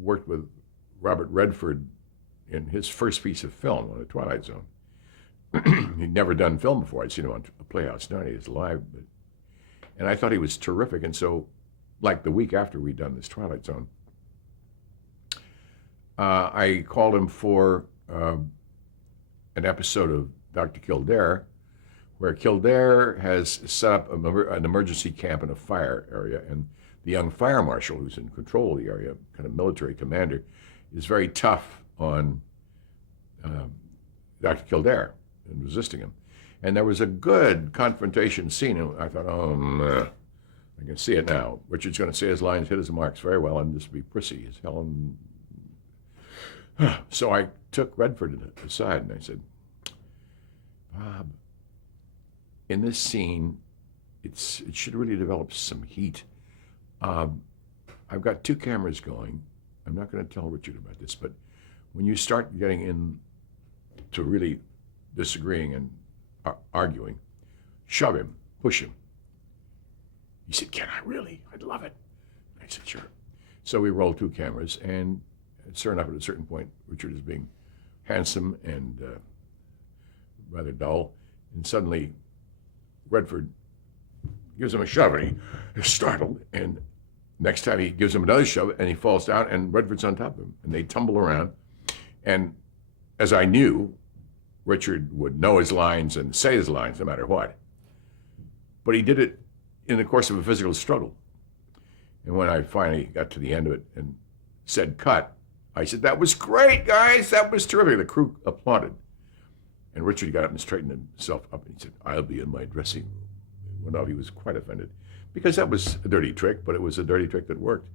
worked with Robert Redford in his first piece of film on The Twilight Zone. He'd never done film before. I'd seen him on Playhouse 90 as live, and I thought he was terrific. And so, like the week after we'd done this Twilight Zone, I called him for an episode of Dr. Kildare, where Kildare has set up an emergency camp in a fire area, and the young fire marshal who's in control of the area, kind of military commander, is very tough on Dr. Kildare and resisting him. And there was a good confrontation scene, and I thought, oh, man, I can see it now. Richard's going to say his lines, hit his marks very well, and just be prissy as hell. So I took Redford aside and I said, Bob, in this scene, it should really develop some heat. I've got 2 cameras going. I'm not going to tell Richard about this, but when you start getting into really disagreeing and arguing, shove him, push him. He said, can I really? I'd love it. I said, sure. So we rolled 2 cameras, and sure enough, at a certain point, Richard is being handsome and rather dull, and suddenly Redford gives him a shove, and he is startled, and next time he gives him another shove, and he falls down, and Redford's on top of him, and they tumble around. And as I knew, Richard would know his lines and say his lines no matter what. But he did it in the course of a physical struggle. And when I finally got to the end of it and said cut, I said, that was great, guys. That was terrific. The crew applauded. And Richard got up and straightened himself up, and he said, I'll be in my dressing room. Well, no, he was quite offended, because that was a dirty trick, but it was a dirty trick that worked.